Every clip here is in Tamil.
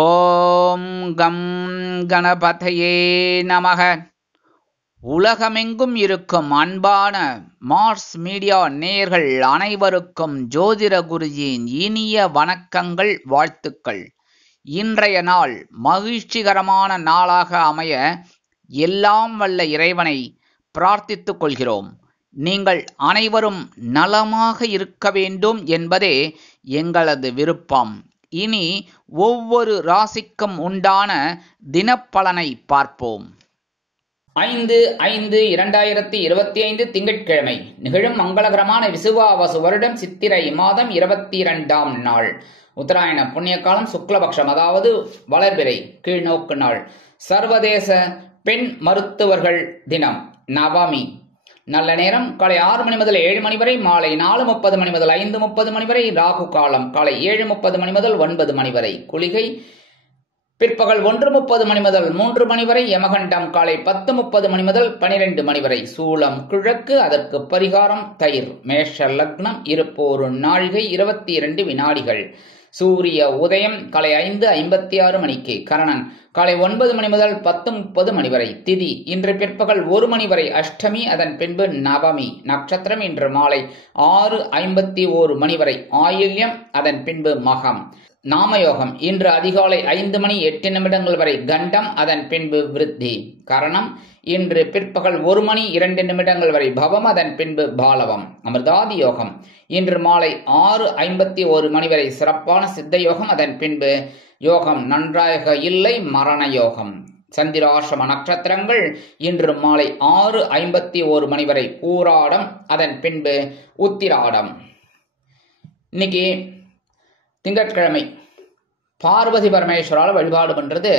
ஓம் கம் கணபதையே நமக. உலகமெங்கும் இருக்கும் அன்பான மார்ஸ் மீடியா நேயர்கள் அனைவருக்கும் ஜோதிட குருஜியின் இனிய வணக்கங்கள், வாழ்த்துக்கள். இன்றைய நாள் மகிழ்ச்சிகரமான நாளாக அமைய எல்லாம் வல்ல இறைவனை பிரார்த்தித்துக் கொள்கிறோம். நீங்கள் அனைவரும் நலமாக இருக்க வேண்டும் என்பதே எங்களது விருப்பம். இனி ஒவ்வொரு ராசிக்கும் உண்டான தினப்பலனை பார்ப்போம். 5/5/2025 திங்கட்கிழமை நிகழும் மங்களகரமான விசுவாவசு வருடம் சித்திரை மாதம் 22ஆம் நாள். உத்தராயண புண்ணிய காலம் சுக்லபக்ஷம், அதாவது வளர்பிறை கீழ்நோக்கு நாள். சர்வதேச பெண் மருத்துவர்கள் தினம், நவமி. நல்ல நேரம் காலை 6 மணி முதல் 7 மணி வரை, மாலை 4:30 மணி முதல் 5:30 மணி வரை. ராகு காலம் காலை 7:30 மணி முதல் 9 மணி வரை. குளிகை பிற்பகல் 1:30 மணி முதல் 3 மணி வரை. யமகண்டம் காலை 10:30 மணி முதல் 12 மணி வரை. சூலம் கிழக்கு, அதற்கு பரிகாரம் தயிர். மேஷ லக்னம், இருப்போரு நாழிகை 22 வினாடிகள். சூரிய உதயம் காலை 5:56 மணிக்கு. கரணன் காலை 9 மணி முதல் 10:30 மணி வரை. திதி இன்று பிற்பகல் 1 மணி வரை அஷ்டமி, அதன் பின்பு நவமி. நட்சத்திரம் இன்று மாலை 6:51 மணி வரை ஆயில்யம், அதன் பின்பு மகம். நாமயோகம் இன்று அதிகாலை 5:08 வரை கண்டம், அதன் பின்பு விருத்தி. கரணம் இன்று பிற்பகல் 1 மணி 2 வரை பவம், அதன் பின்பு பாலவம். அமிர்தாதி யோகம் இன்று மாலை 6:51 மணி வரை சிறப்பான சித்த யோகம், அதன் பின்பு யோகம் நன்றாக இல்லை, மரண யோகம். சந்திராசிரம நட்சத்திரங்கள் இன்று மாலை 6:51 மணி வரை பூராடம், அதன் பின்பு உத்திராடம். இன்னைக்கு திங்கட்கிழமை பார்வதி பரமேஸ்வரால் வழிபாடு பண்ணுறது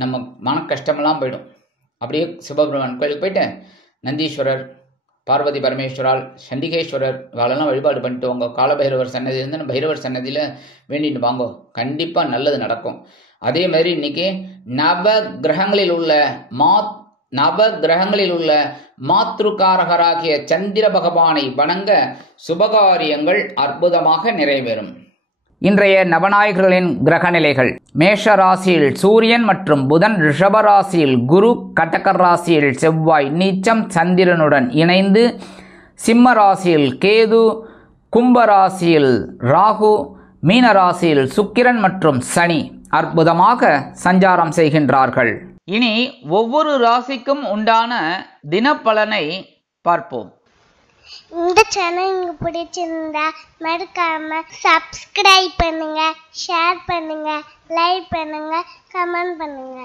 நம்ம மன கஷ்டமெல்லாம் போயிடும். அப்படியே சிவபெருமான் கோயிலுக்கு போயிட்டு நந்தீஸ்வரர், பார்வதி பரமேஸ்வரால், சண்டிகேஸ்வரர் இவாளெல்லாம் வழிபாடு பண்ணிட்டு உங்கள் காலபைரவர் சன்னதி இருந்து பைரவர் சன்னதியில் வேண்டிட்டு வாங்கோ, கண்டிப்பாக நல்லது நடக்கும். அதே மாதிரி இன்னைக்கு நவ கிரகங்களில் உள்ள மாத்ருகாரகராகிய சந்திர பகவானை வணங்க சுபகாரியங்கள் அற்புதமாக நிறைவேறும். இன்றைய நவநாயகர்களின் கிரக நிலைகள்: மேஷ ராசியில் சூரியன் மற்றும் புதன், ரிஷப ராசியில் குரு, கடக ராசியில் செவ்வாய் நீச்சம் சந்திரனுடன் இணைந்து, சிம்ம ராசியில் கேது, கும்ப ராசியில் ராகு, மீன ராசியில் சுக்கிரன் மற்றும் சனி அற்புதமாக சஞ்சாரம் செய்கின்றார்கள். இனி ஒவ்வொரு ராசிக்கும் உண்டான தினப்பலனை பார்ப்போம். இந்த சேனல் உங்களுக்கு பிடிச்சிருந்தா மறக்காம சப்ஸ்கிரைப் பண்ணுங்க, ஷேர் பண்ணுங்க, லைக் பண்ணுங்க, கமெண்ட் பண்ணுங்க.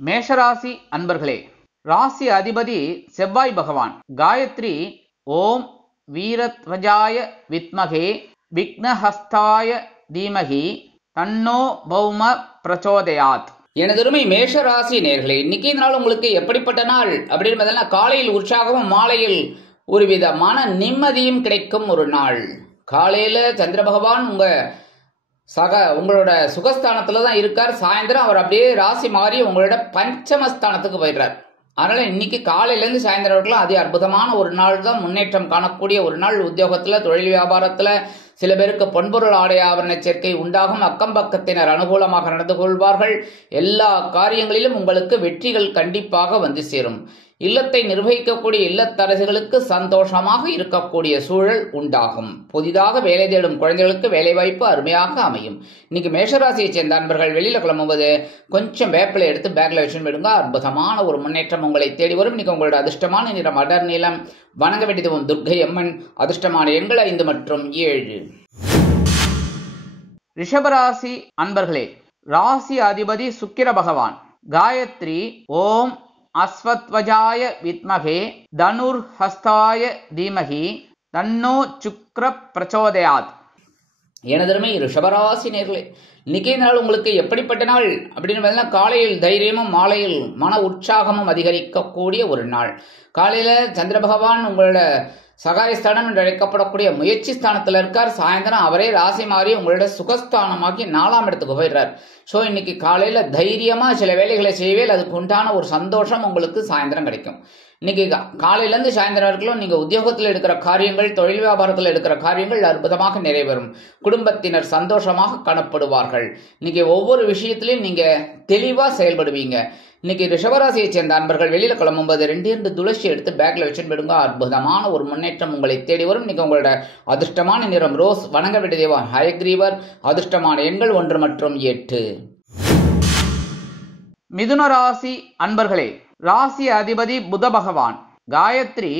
மேஷராசி அன்பர்களே, ராசி அதிபதி செவ்வாய் பகவான். காயத்ரி ஓம் வீரத்வஜாய வித்மகே விக்னஹஸ்தாய தீமகி தன்னோ பௌம பிரச்சோதயாத். எனதருமை மேஷராசி நேர்களே, இன்னைக்கு நாள் உங்களுக்கு எப்படிப்பட்ட நாள் அப்படின்னு பார்த்தா, காலையில் உற்சாகமும் மாலையில் ஒரு விதமான நிம்மதியும் கிடைக்கும் ஒரு நாள். காலையில சந்திர பகவான் உங்களோட சுகஸ்தானத்துல தான் இருக்கார். சாயந்தரம் அவர் அப்படியே ராசி மாறி உங்களோட பஞ்சமஸ்தானத்துக்கு போயிடுறார். அதனால இன்னைக்கு காலையிலேருந்து சாயந்தரம் வரைக்கும் அதி அற்புதமான ஒரு நாள் தான், முன்னேற்றம் காணக்கூடிய ஒரு நாள். உத்தியோகத்துல, தொழில் வியாபாரத்துல சில பேருக்கு பொன்பொருள் ஆடை ஆபரண சேர்க்கை உண்டாகும். அக்கம் பக்கத்தினர் அனுகூலமாக நடந்து கொள்வார்கள். எல்லா காரியங்களிலும் உங்களுக்கு வெற்றிகள் கண்டிப்பாக வந்து சேரும். இல்லத்தை நிர்வகிக்கக்கூடிய இல்லத்தரசிகளுக்கு சந்தோஷமாக இருக்கக்கூடிய சூழல் உண்டாகும். புதிதாக வேலை தேடும் குழந்தைகளுக்கு வேலைவாய்ப்பு அருமையாக அமையும். இன்னைக்கு மேஷராசியை சேர்ந்த நண்பர்கள் வெளியில கிளம்பும்போது கொஞ்சம் வேப்பிலை எடுத்து பேக்ல வச்சு விடுங்க. அற்புதமான ஒரு முன்னேற்றம் உங்களை தேடி வரும். இன்னைக்கு உங்களோட அதிர்ஷ்டமான நிறம் அடர் நீளம். வணங்க வேண்டியதும் துர்க்கை அம்மன். அதிர்ஷ்டமான எண்கள் 5 மற்றும் 7. ரிஷபராசி அன்பர்களே, ராசி அதிபதி சுக்கிர பகவான். காயத்ரி ஓம் அஸ்வத்வஜாய வித்மகே தனுர்ஹஸ்தாய தீமகி தன்னோ சுக்ர பிரச்சோதயாத். எனதருமை ரிஷபராசி நேர்களே, இன்னைக்கே நாள் உங்களுக்கு எப்படிப்பட்ட நாள் அப்படின்னு பார்த்தீங்கன்னா, காலையில் தைரியமும் மாலையில் மன உற்சாகமும் அதிகரிக்கக்கூடிய ஒரு நாள். காலையில சந்திர பகவான் உங்களோட சகாயஸ்தானம் என்று அழைக்கப்படக்கூடிய முயற்சி ஸ்தானத்தில் இருக்கார். சாயந்தரம் அவரே ராசி மாறி உங்களோட சுகஸ்தானமாக்கி 4ஆம் இடத்துக்கு போயிடுறார். ஸோ இன்னைக்கு காலையில் தைரியமாக சில வேலைகளை செய்வேல், அதுக்கு உண்டான ஒரு சந்தோஷம் உங்களுக்கு சாயந்தரம் கிடைக்கும். இன்னைக்கு காலையிலேருந்து சாயந்தரம் வரைக்கும் நீங்கள் உத்தியோகத்தில் எடுக்கிற காரியங்கள், தொழில் வியாபாரத்தில் எடுக்கிற காரியங்கள் அற்புதமாக நிறைவேறும். குடும்பத்தினர் சந்தோஷமாக காணப்படுவார்கள். இன்னைக்கு ஒவ்வொரு விஷயத்திலையும் நீங்கள் தெளிவாக செயல்படுவீங்க. இன்னைக்கு ரிஷபராசியை சேர்ந்த அன்பர்கள் வெளியில கிளம்பும்போது 2 துளசி எடுத்து பேக்ல வச்சுட்டு விடுங்க. அற்புதமான ஒரு முன்னேற்றம் உங்களை தேடி வரும். இன்னைக்கு உங்களோட அதிர்ஷ்டமான நிறம் ரோஸ். வணங்க வேண்டிய தெய்வம் ஹயக்ரீவர். அதிர்ஷ்டமான எண்கள் 1 மற்றும் 8. மிதுன ராசி அன்பர்களே, ராசி அதிபதி புத பகவான். காயத்ரி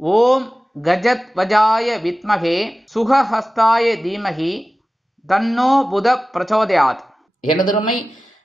ஓம் கஜத் வஜாய வித்மகே சுகஹஸ்தாய தீமகி தன்னோ புத பிரச்சோதயாத். எனதுமை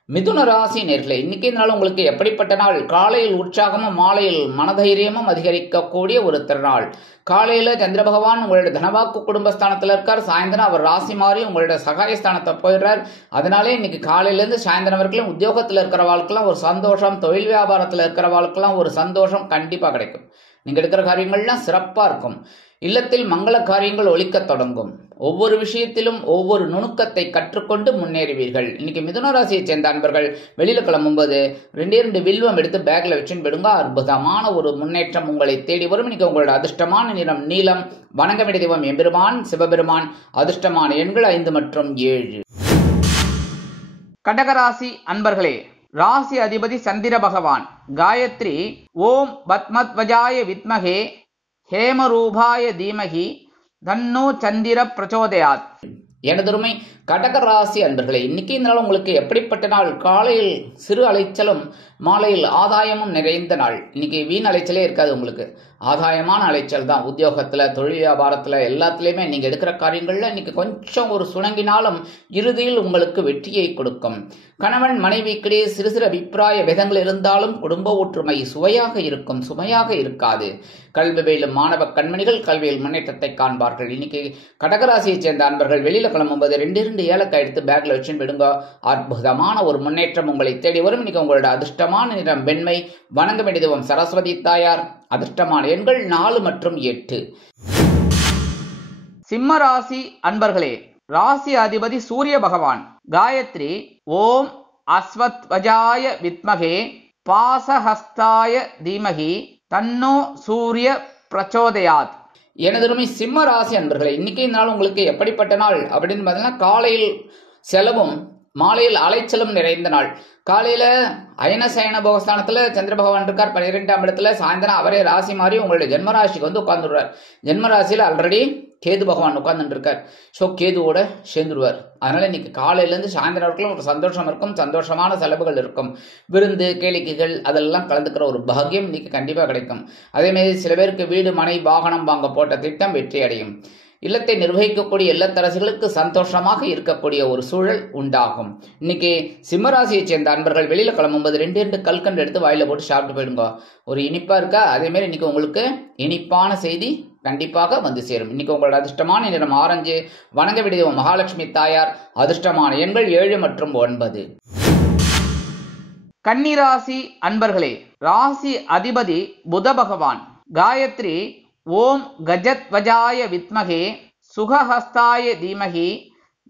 மிதுன ராசி நேர்களே, இன்னைக்கு நாள் உங்களுக்கு எப்படிப்பட்ட நாள்? காலையில் உற்சாகமும் மாலையில் மனதைரியமும் அதிகரிக்கக்கூடிய ஒரு திருநாள். காலையில சந்திர பகவான் உங்களுடைய தனவாக்கு குடும்பஸ்தானத்தில் இருக்கார். சாயந்தரம் அவர் ராசி மாறி உங்களுடைய சகாயஸ்தானத்தை போயிடுறார். அதனாலே இன்னைக்கு காலையிலேருந்து சாயந்தரம் வரைக்கும் உத்தியோகத்தில் இருக்கிற வாழ்க்கெல்லாம் ஒரு சந்தோஷம், தொழில் வியாபாரத்தில் இருக்கிற வாழ்க்கெல்லாம் ஒரு சந்தோஷம் கண்டிப்பாக கிடைக்கும். நீங்க எடுக்கிற காரியங்கள்லாம் சிறப்பா இருக்கும். இல்லத்தில் மங்கள காரியங்கள் ஒலிக்க தொடங்கும். ஒவ்வொரு விஷயத்திலும் ஒவ்வொரு நுணுக்கத்தை கற்றுக்கொண்டு முன்னேறுவீர்கள். இன்னைக்கு மிதுன ராசியை சேர்ந்த அன்பர்கள் வெளியில கிளம்பும்போது 2 வில்வம் எடுத்து பேக்ல வச்சுன்னு விடுங்க. அற்புதமான ஒரு முன்னேற்றம் உங்களை தேடி வரும். இன்னைக்கு உங்களோட அதிர்ஷ்டமான நிறம் நீலம். வணங்க வேண்டிய தெய்வம் எம்பெருமான் சிவபெருமான். அதிர்ஷ்டமான எண்கள் 5 மற்றும் 7. கடகராசி அன்பர்களே, ராசி அதிபதி சந்திர பகவான். காயத்ரி ஓம் பத்மத்வஜாய வித்மகே ஹேமரூபாய தீமகி தன்னோ சந்திர பிரச்சோதயாத். எனதுமை கடக ராசி அன்பர்களே, இன்னைக்கு இந்த நாள் உங்களுக்கு எப்படிப்பட்ட நாள்? காலையில் சிறு அலைச்சலும் மாலையில் ஆதாயமும் நிறைந்த நாள். இன்னைக்கு வீண் அலைச்சலே இருக்காது. உங்களுக்கு ஆதாயமான அலைச்சல் தான். உத்தியோகத்தில், தொழில் வியாபாரத்தில் எல்லாத்துலேயுமே நீங்கள் எடுக்கிற காரியங்களில் இன்னைக்கு கொஞ்சம் ஒரு சுணங்கினாலும் இறுதியில் உங்களுக்கு வெற்றியை கொடுக்கும். கணவன் மனைவிக்கிடையே சிறு சிறு அபிப்பிராய பேதங்கள் இருந்தாலும் குடும்ப ஒற்றுமை சுவையாக இருக்கும், சுமையாக இருக்காது. கல்வி பயிலும் மாணவ கண்மணிகள் கல்வியில் முன்னேற்றத்தை காண்பார்கள். இன்னைக்கு கடகராசியை சேர்ந்த அன்பர்கள் வெளியில கிளம்பும்போது 2 ஏலக்காய் எடுத்து பேக்ல வச்சு விடுங்க. அற்புதமான ஒரு முன்னேற்றம் உங்களை தேடி வரும். இன்னைக்கு உங்களோட அதிர்ஷ்டமான நிறம் வெண்மை. வணங்க வேண்டிய தெய்வம் சரஸ்வதி தாயார். அதிர்ஷ்டமான எண்கள் 4 மற்றும் 8. சிம்ம ராசி அன்பர்களே, ராசி அதிபதி சூரிய பகவான். காயத்ரி ஓம் அஸ்வத்வஜாய வித்மகே பாசஹஸ்தாய தீமகி தன்னோ சூரிய பிரச்சோதயாத். எனதுமே சிம்ம ராசி அன்பர்களே, இன்னைக்கு இந்த நாள் உங்களுக்கு எப்படிப்பட்ட நாள் அப்படின்னு பார்த்தீங்கன்னா, காலையில் செலவும் மாலையில் அலைச்சலும் நிறைந்த நாள். காலையில அயனசயன போகஸ்தானத்துல சந்திர பகவான் இருக்கார் 12ஆம் இடத்துல. சாயந்தரம் அவரே ராசி மாறி உங்களுடைய ஜென்மராசிக்கு வந்து உட்கார்ந்துடுவார். ஜென்மராசியில் ஆல்ரெடி கேது பகவான் உட்கார்ந்துட்டு இருக்கார். ஸோ கேதுவோட சேர்ந்துடுவார். அதனால இன்னைக்கு காலையிலேருந்து சாயந்தரம் வரைக்கும் ஒரு சந்தோஷம் இருக்கும், சந்தோஷமான செலவுகள் இருக்கும். விருந்து கேளிக்கைகள் அதெல்லாம் கலந்துக்கிற ஒரு பாக்கியம் இன்னைக்கு கண்டிப்பாக கிடைக்கும். அதேமாதிரி சில பேருக்கு வீடு மனை வாகனம் வாங்க போட்ட திட்டம் வெற்றி அடையும். இல்லத்தை நிர்வகிக்கக்கூடிய இல்லத்தரசிகளுக்கு சந்தோஷமாக இருக்கக்கூடிய ஒரு சூழல் உண்டாகும். இன்னைக்கு சிம்மராசியை சேர்ந்த அன்பர்கள் வெளியில கிளம்பும்போது 2 கல்கண்டு எடுத்து வாயில போட்டு சாப்பிட்டு போயிடுங்க. ஒரு இனிப்பா இருக்கா? அதே மாதிரி இன்னைக்கு உங்களுக்கு இனிப்பான செய்தி கண்டிப்பாக வந்து சேரும். இன்னைக்கு உங்களோட அதிர்ஷ்டமான நிறம் ஆரஞ்சு. வணங்க வேண்டிய மகாலட்சுமி தாயார். அதிர்ஷ்டமான எண்கள் 7 மற்றும் 9. கன்னிராசி அன்பர்களே, ராசி அதிபதி புத பகவான். காயத்ரி ஓம் கஜத்வஜாய வித்மகே சுகஹஸ்தாய தீமகி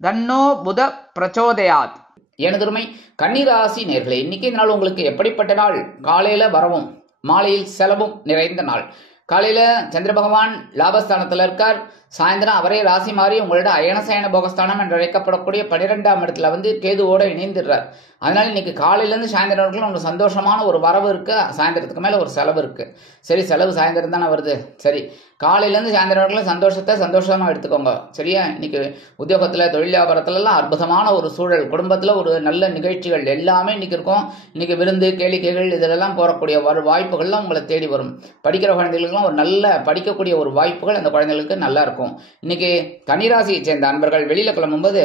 தன்னோ புத பிரச்சோதயாத். எனதுமை கன்னிராசி நேர்களே, இன்னைக்கு இந்த நாள் உங்களுக்கு எப்படிப்பட்ட நாள்? காலையில வரவும் மாலையில் செலவும் நிறைந்த நாள். காலையில சந்திர பகவான் லாபஸ்தானத்தில் இருக்கார். சாயந்தரம் அவரே ராசி மாறி உங்களோட அயனசயன போகஸ்தானம் என்று அழைக்கப்படக்கூடிய 12ஆம் இடத்துல வந்து கேதுவோட இணைந்துடுறார். அதனால இன்னைக்கு காலையிலேருந்து சாயந்தரம் வரைக்கும் உங்களுக்கு சந்தோஷமான ஒரு வரவு இருக்கு. சாயந்தரத்துக்கு மேலே ஒரு செலவு இருக்கு. சரி, செலவு சாயந்தரம் தானே வருது. சரி, காலையிலேருந்து சாயந்தரம் வரைக்கும் சந்தோஷத்தை சந்தோஷமாக எடுத்துக்கோங்க. சரியா? இன்னைக்கு உத்தியோகத்தில் தொழில் வியாபாரத்துலலாம் அற்புதமான ஒரு சூழல், குடும்பத்தில் ஒரு நல்ல நிகழ்ச்சிகள் எல்லாமே இன்னைக்கு இருக்கும். இன்னைக்கு விருந்து கேளிக்கைகள் இதெல்லாம் போகக்கூடிய வாய்ப்புகள்லாம் உங்களை தேடி வரும். படிக்கிற குழந்தைகளுக்குலாம் ஒரு நல்ல படிக்கக்கூடிய ஒரு வாய்ப்புகள் அந்த குழந்தைகளுக்கு நல்லா இருக்கும். இன்னைக்கு கன்னிராசியை சேர்ந்த அன்பர்கள் வெளியில கிளம்பும்போது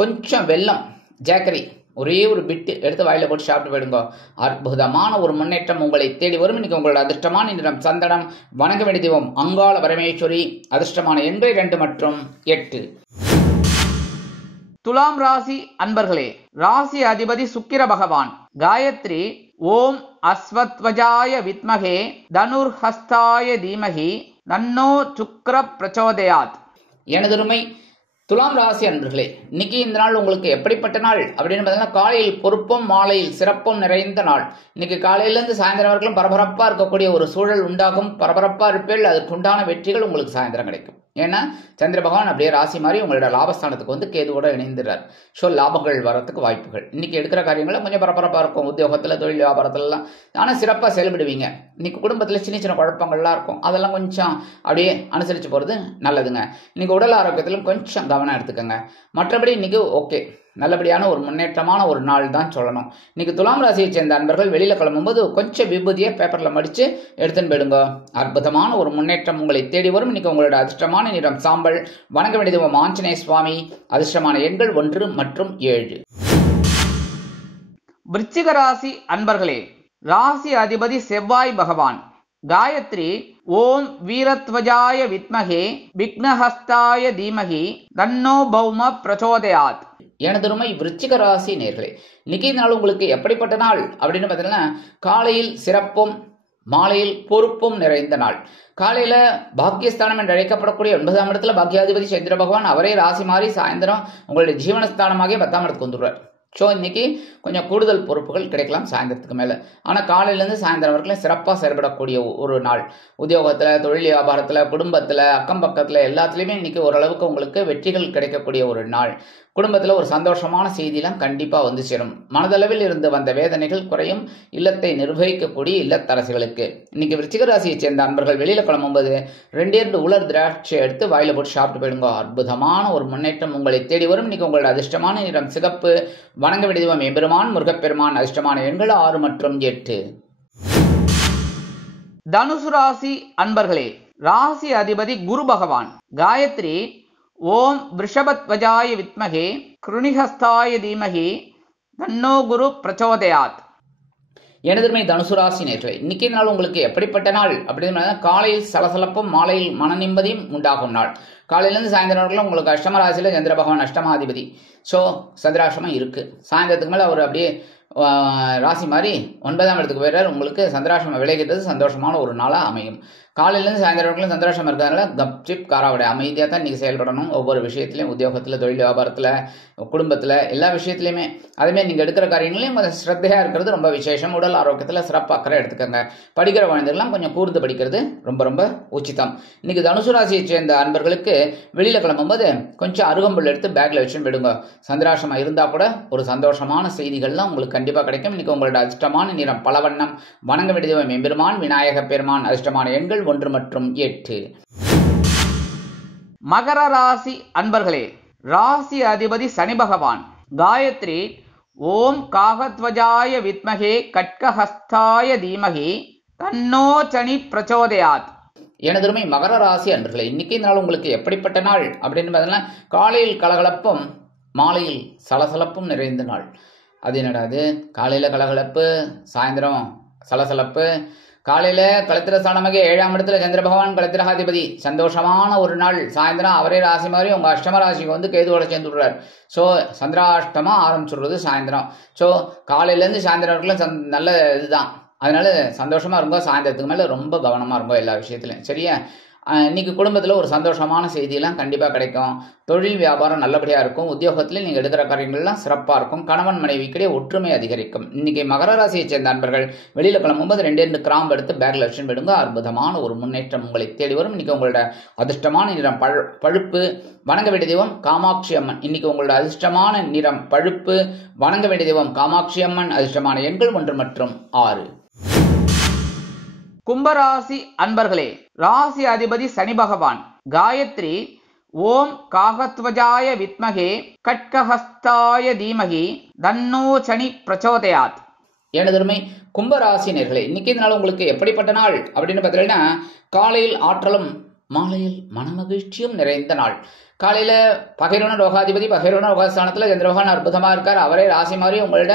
கொஞ்சம் வெல்லம், ஜாக்கரி ஒரே ஒரு பிட்டு எடுத்து வாயில போட்டு சாப்பிட்டு போயிடுங்க. அற்புதமான ஒரு முன்னேற்றம் உங்களை தேடி வரும். இன்னைக்கு உங்களோட அதிர்ஷ்டமான நிறம் சந்தனம். வணங்க வேண்டிய தெய்வம் அங்காள பரமேஸ்வரி. அதிர்ஷ்டமான எண்கள் 2 மற்றும் 8. துலாம் ராசி அன்பர்களே, ராசி அதிபதி சுக்கிர பகவான். காயத்ரி ஓம் அஸ்வத்வஜாய வித்மகே தனுர்ஹஸ்தாய தீமகி தன்னோ சுக்ர பிரச்சோதயாத். எனதுமை துலாம் ராசி அன்பர்களே, இன்னைக்கு இந்த நாள் உங்களுக்கு எப்படிப்பட்ட நாள் அப்படின்னு பார்த்தீங்கன்னா, காலையில் பொறுப்பும் மாலையில் சிறப்பும் நிறைந்த நாள். இன்னைக்கு காலையிலேருந்து சாயந்தரம் வரைக்கும் பரபரப்பா இருக்கக்கூடிய ஒரு சூழல் உண்டாகும். பரபரப்பா இருப்பேல், அதற்கு உண்டான வெற்றிகள் உங்களுக்கு சாயந்தரம் கிடைக்கும். ஏன்னா சந்திர பகவான் அப்படியே ராசி மாதிரி உங்களோட லாபஸ்தானத்துக்கு வந்து கேதுவோட இணைந்துறார். ஸோ லாபங்கள் வரத்துக்கு வாய்ப்புகள். இன்னைக்கு எடுக்கிற காரியங்களும் கொஞ்சம் பரபரப்பாக இருக்கும். உத்தியோகத்தில், தொழில் வியாபாரத்துலலாம் ஆனால் சிறப்பாக செயல்படுவீங்க. இன்னைக்கு குடும்பத்தில் சின்ன சின்ன குழப்பங்கள்லாம் இருக்கும். அதெல்லாம் கொஞ்சம் அப்படியே அனுசரித்து போகிறது நல்லதுங்க. இன்னைக்கு உடல் ஆரோக்கியத்திலும் கொஞ்சம் கவனம் எடுத்துக்கோங்க. மற்றபடி இன்னைக்கு ஓகே, நல்லபடியான ஒரு முன்னேற்றமான ஒரு நாள் தான் சொல்லணும். இன்னைக்கு துலாம் ராசியை சேர்ந்த அன்பர்கள் வெளியில கிளம்பும்போது கொஞ்சம் விபூதியை பேப்பர்ல மடிச்சு எடுத்துன்னு போயிடுங்க. அற்புதமான ஒரு முன்னேற்றம் உங்களை தேடி வரும். இன்னைக்கு உங்களோட அதிர்ஷ்டமான நிறம் சாம்பல். வணங்க வேண்டியது ஆஞ்சநேய சுவாமி. அதிர்ஷ்டமான எண்கள் 1 மற்றும் 7. விருச்சிக ராசி அன்பர்களே, ராசி அதிபதி செவ்வாய் பகவான். காயத்ரி ஓம் வீரத்வஜாய வித்மகே விக்னஹஸ்தாய தீமகி தன்னோ பௌம பிரச்சோதயாத். எனதருமை விருச்சிக ராசி நேர்களே, இன்னைக்கு நாள் உங்களுக்கு எப்படிப்பட்ட நாள் அப்படின்னு பார்த்தீங்கன்னா, காலையில் சிறப்பும் மாலையில் பொறுப்பும் நிறைந்த நாள். காலையில பாக்கியஸ்தானம் என்று அழைக்கப்படக்கூடிய 9ஆம் இடத்துல பாக்கியாதிபதி சந்திர பகவான் அவரே ராசி மாறி சாயந்தரம் உங்களுடைய ஜீவனஸ்தானமாகிய 10ஆம் இடத்துக்கு வந்துடுவார். ஸோ இன்னைக்கு கொஞ்சம் கூடுதல் பொறுப்புகள் கிடைக்கலாம் சாயந்தரத்துக்கு மேலே. ஆனால் காலையிலேருந்து சாயந்தரம் வரைக்கும் சிறப்பாக செயல்படக்கூடிய ஒரு நாள். உத்தியோகத்தில், தொழில் வியாபாரத்தில், குடும்பத்தில், அக்கம் பக்கத்தில் எல்லாத்துலேயுமே இன்னைக்கு ஓரளவுக்கு உங்களுக்கு வெற்றிகள் கிடைக்கக்கூடிய ஒரு நாள். குடும்பத்தில் ஒரு சந்தோஷமான செய்தியெல்லாம் கண்டிப்பாக வந்து சேரும். மனதளவில் இருந்து வந்த வேதனைகள் குறையும். இல்லத்தை நிர்வகிக்கக்கூடிய இல்லத்தரசிகளுக்கு இன்னைக்கு விருச்சிக ராசியை சேர்ந்த அன்பர்கள் வெளியில கிளம்பும்போது 2 உலர் திராட்சை எடுத்து வாயில போட்டு சாப்பிட்டு போயிடுங்க. அற்புதமான ஒரு முன்னேற்றம் உங்களை தேடி வரும். இன்னைக்கு உங்களோட அதிர்ஷ்டமான நிறம் சிகப்பு. வணங்க வேண்டியது எம்பெருமான் முருகப்பெருமான். அதிர்ஷ்டமான எண்கள் 6 மற்றும் 8. தனுசு ராசி அன்பர்களே, ராசி அதிபதி குரு பகவான். காயத்ரி ஓம் விருஷபத்வஜாய வித்மகே கிருணிஹஸ்தாய தீமகி தன்னோ குரு பிரச்சோதயாத். எனதுமை தனுசு ராசி நேர்களே, இன்னைக்கு நாள் உங்களுக்கு எப்படிப்பட்ட நாள் அப்படின்னு காலையில் சலசலப்பும் மாலையில் மன நிம்மதியும் உண்டாகும் நாள். காலையிலேருந்து சாயந்தரம் வரைக்கும் உங்களுக்கு அஷ்டம ராசியில் சந்திர பகவான் அஷ்டமாதிபதி. ஸோ சந்திராஷ்டமம் இருக்கு. சாயந்தரத்துக்கு மேலே அவர் அப்படியே ராசி மாதிரி 9ஆம் இடத்துக்கு போயிடுறார். உங்களுக்கு சந்திராஷ்டமம் விளைகிறது சந்தோஷமான ஒரு நாளாக அமையும். காலையிலேருந்து சாயந்தரம் வரைக்கும் சந்திராஷ்டமம் இருக்கிறதுனால கப்சிப் காராவோட அமைதியாக தான் இன்றைக்கி செயல்படணும். ஒவ்வொரு விஷயத்துலையும், உத்தியோகத்தில், தொழில் வியாபாரத்தில், குடும்பத்தில், எல்லா விஷயத்துலையுமே. அதேமாதிரி நீங்கள் எடுக்கிற காரியங்களையும் கொஞ்சம் ஸ்ரத்தையாக இருக்கிறது ரொம்ப விசேஷம். உடல் ஆரோக்கியத்தில் சிறப்பு அக்கறை எடுத்துக்கோங்க. படிக்கிற குழந்தைகள்லாம் கொஞ்சம் கூர்ந்து படிக்கிறது ரொம்ப ரொம்ப உச்சிதம். இன்னைக்கு தனுசு ராசியை சேர்ந்த அன்பர்களுக்கு வெளியில் கிளம்பும்போது கொஞ்சம் அருகம்புல் எடுத்து பேக்கில் வச்சுன்னு விடுங்க. சந்திராஷ்டமம் இருந்தால் கூட ஒரு சந்தோஷமான செய்திகள்லாம் உங்களுக்கு கண்டிப்பாக கிடைக்கும். இன்னைக்கு உங்களோட அதிர்ஷ்டமான நிறம் பலவண்ணம். வணங்க வேண்டியது எம்பெருமான் விநாயக பெருமான். அதிர்ஷ்டமான எண்கள் 1 மற்றும் 8. மகர ராசி அன்பர்களே, ராசி அதிபதி சனி பகவான். காயத்ரி ஓம் காகத்வஜாய வித்மகே கட்கஹஸ்தாய தீமகி தன்னோ சனி பிரச்சோதயாத். எனதுமை மகர ராசி அன்பர்களே, இன்னைக்கு இந்த நாள் உங்களுக்கு எப்படிப்பட்ட நாள் அப்படின்னு பார்த்தீங்கன்னா, காலையில் கலகலப்பும் மாலையில் சலசலப்பும் நிறைந்த நாள். அது என்னடாது, காலையில் கலகலப்பு, சாயந்தரம் சலசலப்பு. காலையில் களத்திர ஸ்தானமாக 7ஆம் இடத்துல சந்திர பகவான் களத்திரகாதிபதி. சந்தோஷமான ஒரு நாள். சாயந்தரம் அவரே ராசி மாதிரி உங்கள் அஷ்டம ராசிக்கு வந்து கேதுவோட சேர்ந்து விடுறார். ஸோ சந்திராஷ்டமாக ஆரம்பிச்சுடுறது சாயந்தரம். ஸோ காலையிலேருந்து சாயந்தரம் வரைக்கும் நல்ல இதுதான். அதனால சந்தோஷமாக இருங்கோ. சாயந்தரத்துக்கு மேலே ரொம்ப கவனமாக இருங்கோ எல்லா விஷயத்துலையும். சரியா? இன்னைக்கு குடும்பத்தில் ஒரு சந்தோஷமான செய்தியெல்லாம் கண்டிப்பாக கிடைக்கும். தொழில் வியாபாரம் நல்லபடியாக இருக்கும். உத்தியோகத்தில் நீங்கள் எடுக்கிற காரியங்கள்லாம் சிறப்பாக இருக்கும். கணவன் மனைவிக்கிடையே ஒற்றுமை அதிகரிக்கும். இன்னைக்கு மகர ராசியை சேர்ந்த நண்பர்கள் வெளியில் கிளம்பும்போது 2 கிராம்பு எடுத்து பேக்கில் வச்சுன்னு விடுங்க. அற்புதமான ஒரு முன்னேற்றம் உங்களை தேடி வரும். இன்னைக்கு உங்களோட அதிர்ஷ்டமான நிறம் பழுப்பு. வணங்க வேண்டிய தெய்வம் காமாட்சி அம்மன். இன்னைக்கு உங்களோட அதிர்ஷ்டமான நிறம் பழுப்பு. வணங்க வேண்டிய தெய்வம் காமாட்சி அம்மன். அதிர்ஷ்டமான எண்கள் 1 மற்றும் 6. கும்பராசி அன்பர்களே, ராசி அதிபதி சனி பகவான். காயத்ரி ஓம் காகத்வஜாய வித்மகே கட்கஹஸ்தாய தீமகி தன்னோ சனி பிரச்சோதயாத். எனதருமை கும்பராசி நேர்களே, இன்னைக்கு இந்த நாள் உங்களுக்கு எப்படிப்பட்ட நாள் அப்படின்னு பார்த்தீங்கன்னா, காலையில் ஆற்றலும் மாலையில் மனமகிழ்ச்சியும் நிறைந்த நாள். காலையில் பகைரோன ரோகாதிபதி பகைரோன ரோகஸ்தானத்தில் சந்திரபகவான் அற்புதமாக இருக்கார். அவரே ராசி மாதிரி உங்களோட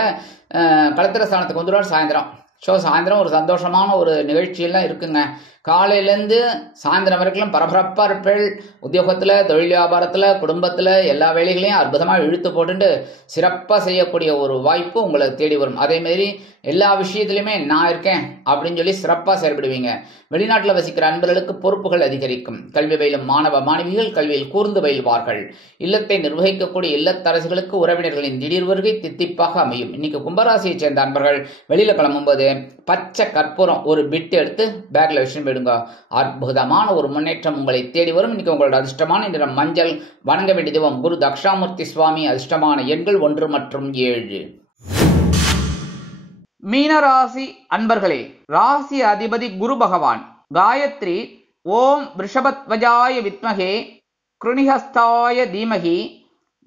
களத்திர ஸ்தானத்துக்கு வந்துடுவார் சாயந்தரம். ஸோ சாயந்தரம் ஒரு சந்தோஷமான ஒரு நிகழ்ச்சியெல்லாம் இருக்குங்க. காலையிலேருந்து சாயந்தரம் வரைக்கும் பரபரப்பாக இருப்பேள். உத்தியோகத்தில், தொழில் வியாபாரத்தில், குடும்பத்தில் எல்லா வேலைகளையும் அற்புதமாக இழுத்து போட்டுட்டு சிறப்பாக செய்யக்கூடிய ஒரு வாய்ப்பு உங்களை தேடி வரும். அதேமாரி எல்லா விஷயத்துலையுமே நான் இருக்கேன் அப்படின்னு சொல்லி சிறப்பாக செயல்படுவீங்க. வெளிநாட்டில் வசிக்கிற அன்பர்களுக்கு பொறுப்புகள் அதிகரிக்கும். கல்வி பயிலும் மாணவ மாணவிகள் கல்வியில் கூர்ந்து பயில்வார்கள். இல்லத்தை நிர்வகிக்கக்கூடிய இல்லத்தரசிகளுக்கு உறவினர்களின் திடீர் வருகை தித்திப்பாக அமையும். இன்னைக்கு கும்பராசியை சேர்ந்த அன்பர்கள் வெளியில் கிளம்பும்போது பச்சை கற்பூரம் ஒரு பிட் எடுத்து பேக்கில் வச்சுட்டு போயிடுங்க. அற்புதமான ஒரு முன்னேற்றம் உங்களை தேடி வரும். இன்னைக்கு உங்களோட அதிர்ஷ்டமான நிறம் மஞ்சள். வணங்க வேண்டிய தெய்வம் குரு தக்ஷாமூர்த்தி சுவாமி. அதிர்ஷ்டமான எண்கள் 1 மற்றும் 7. மீனராசி அன்பர்களே, ராசி அதிபதி குரு பகவான். காயத்ரி ஓம் ரிஷபத்வஜாய வித்மகே கிருணிஹஸ்தாய தீமகி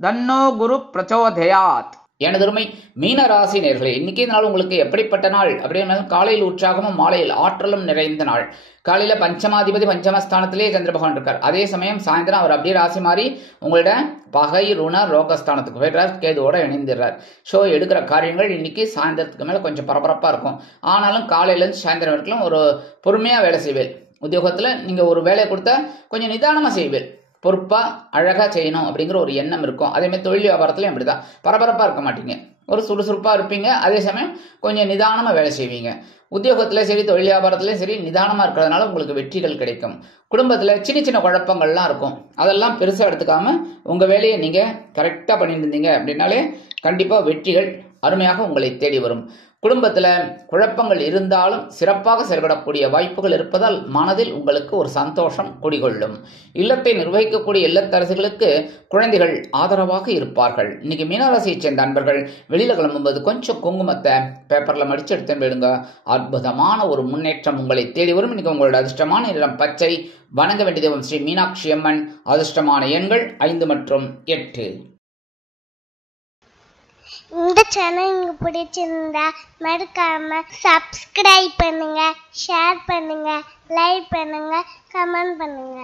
தன்னோ குரு பிரச்சோதயாத். எனதருமை மீனராசி நேர்களே, இன்னைக்கு நாள் உங்களுக்கு எப்படிப்பட்ட நாள் அப்படின்னா, காலையில் உற்சாகமும் மாலையில் ஆற்றலும் நிறைந்த நாள். காலையில பஞ்சமாதிபதி பஞ்சமஸ்தானத்திலே சந்திர பகவான் இருக்கார். அதே சமயம் சாயந்தரம் அவர் அப்படியே ராசி மாறி உங்களோட பகை ருண ரோகஸ்தானத்துக்கு போயிடுறார், கேதுவோட இணைந்துடுறார். ஸோ எடுக்கிற காரியங்கள் இன்னைக்கு சாயந்தரத்துக்கு மேலே கொஞ்சம் பரபரப்பாக இருக்கும். ஆனாலும் காலையிலேருந்து சாயந்தரம் வரைக்கும் ஒரு பொறுமையாக வேலை செய்வேன். உத்தியோகத்தில் நீங்கள் ஒரு வேலையை கொடுத்தா கொஞ்சம் நிதானமாக செய்வேன். பொறுப்பாக அழகாக செய்யணும் அப்படிங்கிற ஒரு எண்ணம் இருக்கும். அதேமாதிரி தொழில் வியாபாரத்துலையும் அப்படி தான் பரபரப்பாக இருக்க மாட்டீங்க, ஒரு சுறுசுறுப்பாக இருப்பீங்க. அதே சமயம் கொஞ்சம் நிதானமாக வேலை செய்வீங்க. உத்தியோகத்தில் சரி, தொழில் வியாபாரத்துலையும் சரி, நிதானமாக இருக்கிறதுனால உங்களுக்கு வெற்றிகள் கிடைக்கும். குடும்பத்தில் சின்ன சின்ன குழப்பங்கள்லாம் இருக்கும், அதெல்லாம் பெருசாக எடுத்துக்காம உங்கள் வேலையை நீங்கள் கரெக்டாக பண்ணிட்டு இருந்தீங்க அப்படின்னாலே கண்டிப்பாக வெற்றிகள் அருமையாக உங்களை தேடி வரும். குடும்பத்தில் குழப்பங்கள் இருந்தாலும் சிறப்பாக செயல்படக்கூடிய வாய்ப்புகள் இருப்பதால் மனதில் உங்களுக்கு ஒரு சந்தோஷம் குடிகொள்ளும். இல்லத்தை நிர்வகிக்கக்கூடிய இல்லத்தரசிகளுக்கு குழந்தைகள் ஆதரவாக இருப்பார்கள். இன்னைக்கு மீனராசியை சேர்ந்த அன்பர்கள் வெளியில் கிளம்பும்போது கொஞ்சம் குங்குமத்தை பேப்பரில் மடிச்சு எடுத்து போயிடுங்க. அற்புதமான ஒரு முன்னேற்றம் உங்களை தேடி வரும். இன்னைக்கு உங்களோட அதிர்ஷ்டமான நிறம் பச்சை. வணங்க வேண்டிய தெய்வம் ஸ்ரீ மீனாட்சி அம்மன். அதிர்ஷ்டமான எண்கள் 5 மற்றும் 8. இந்த சேனல் உங்களுக்கு பிடிச்சிருந்தா மறக்காம சப்ஸ்கிரைப் பண்ணுங்க, ஷேர் பண்ணுங்க, லைக் பண்ணுங்க, கமெண்ட் பண்ணுங்க.